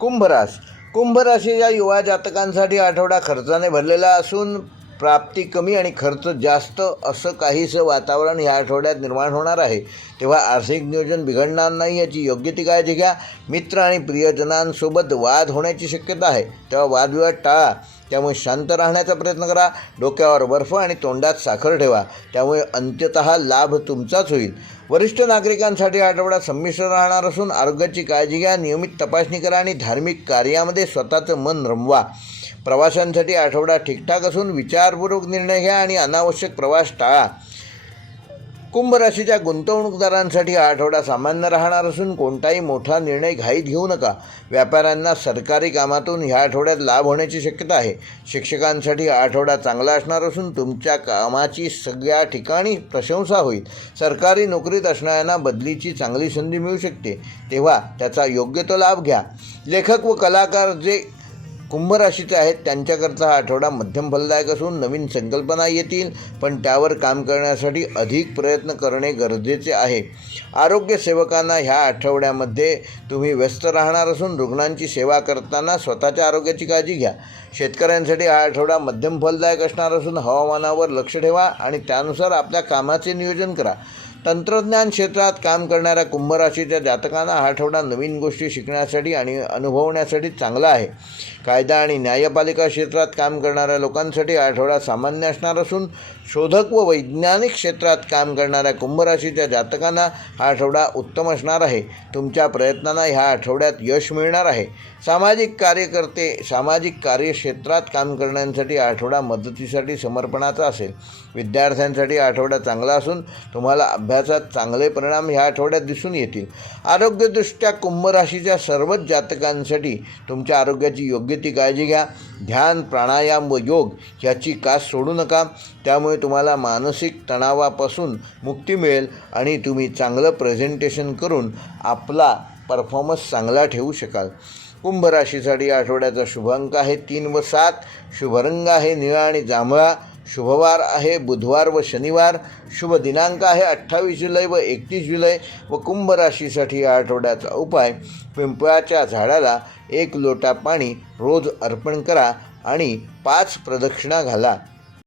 कुंभरास कुंभराशी या युवा जातकांसाठी आठवडा खर्चाने भरलेला असून प्राप्ती कमी आणि खर्च जास्त असं काहीसं वातावरण या आठवड्यात निर्माण होणार आहे. तेव्हा आर्थिक नियोजन बिघडणार नाही याची योग्य ती काळजी घ्या. मित्र आणि प्रियजनांसोबत वाद होण्याची शक्यता आहे. तेव्हा वादविवाद टाळा. त्यामुळे शांत राहण्याचा प्रयत्न करा. डोक्यावर बर्फ आणि तोंडात साखर ठेवा. त्यामुळे अंत्यतः लाभ तुमचाच होईल. वरिष्ठ नागरिकांसाठी आठवडा संमिश्र राहणार असून आरोग्याची काळजी घ्या नियमित तपासणी करा आणि धार्मिक कार्यामध्ये स्वतःचं मन रमवा. प्रवाशांसाठी आठवडा ठीकठाक असून विचारपूर्वक निर्णय घ्या आणि अनावश्यक प्रवास टाळा. कुंभ राशीच्या गुंतवणूकदारांसाठी हा आठवडा सामान्य राहणार असून कोणताही मोठा निर्णय घाईत घेऊ नका. व्यापाऱ्यांना सरकारी कामातून ह्या आठवड्यात लाभ होण्याची शक्यता आहे. शिक्षकांसाठी हा आठवडा चांगला असणार असून तुमच्या कामाची सगळ्या ठिकाणी प्रशंसा होईल. सरकारी नोकरीत असणाऱ्यांना बदलीची चांगली संधी मिळू शकते. तेव्हा त्याचा योग्य तो लाभ घ्या. लेखक व कलाकार जे कुंभ राशीचे आहेत त्यांच्याकरता हा आठवडा मध्यम फलदायक असून नवीन संकल्पना येतील पण त्यावर काम करण्यासाठी अधिक प्रयत्न करणे गरजेचे आहे. आरोग्य सेवकांना ह्या आठवड्यामध्ये तुम्ही व्यस्त राहणार असून रुग्णांची सेवा करताना स्वतःच्या आरोग्याची काळजी घ्या. शेतकऱ्यांसाठी हा आठवडा मध्यम फलदायक असणार असून हवामानावर लक्ष ठेवा आणि त्यानुसार आपल्या कामाचे नियोजन करा. तंत्रज्ञान क्षेत्रात काम करणाऱ्या कुंभ राशीच्या जातकांना हा आठवडा नवीन गोष्टी शिकण्यासाठी आणि अनुभवण्यासाठी चांगला आहे. कायदा आणि न्यायपालिका क्षेत्रात काम करणाऱ्या लोकांसाठी हा आठवडा सामान्य असणार असून शोधक व वैज्ञानिक क्षेत्रात काम करणाऱ्या कुंभराशीच्या जातकांना हा आठवडा उत्तम असणार आहे. तुमच्या प्रयत्नांना ह्या आठवड्यात यश मिळणार आहे. सामाजिक कार्यकर्ते सामाजिक कार्यक्षेत्रात काम करण्यासाठी हा आठवडा मदतीसाठी समर्पणाचा असेल. विद्यार्थ्यांसाठी हा आठवडा चांगला असून तुम्हाला अभ्यासात चांगले परिणाम ह्या आठवड्यात दिसून येतील. आरोग्यदृष्ट्या कुंभ राशीच्या सर्वच जातकांसाठी तुमच्या आरोग्याची योग्य ती काळजी घ्या. ध्यान प्राणायाम व योग ह्याची कास सोडू नका. त्यामुळे तुम्हाला मानसिक तणावापासून मुक्ती मिळेल आणि तुम्ही चांगलं प्रेझेंटेशन करून आपला परफॉर्मन्स चांगला ठेवू शकाल. कुंभ राशीसाठी आठवड्याचा शुभ अंक आहे तीन व सात. शुभरंग आहे निळा आणि जांभळा. शुभवार आहे बुधवार व शनिवार. शुभ दिनांक आहे अठ्ठावीस जुलै व एकतीस जुलै व कुंभ राशीसाठी या आठवड्याचा उपाय. पिंपळाच्या झाडाला एक लोटा पाणी रोज अर्पण करा आणि पाच प्रदक्षिणा घाला.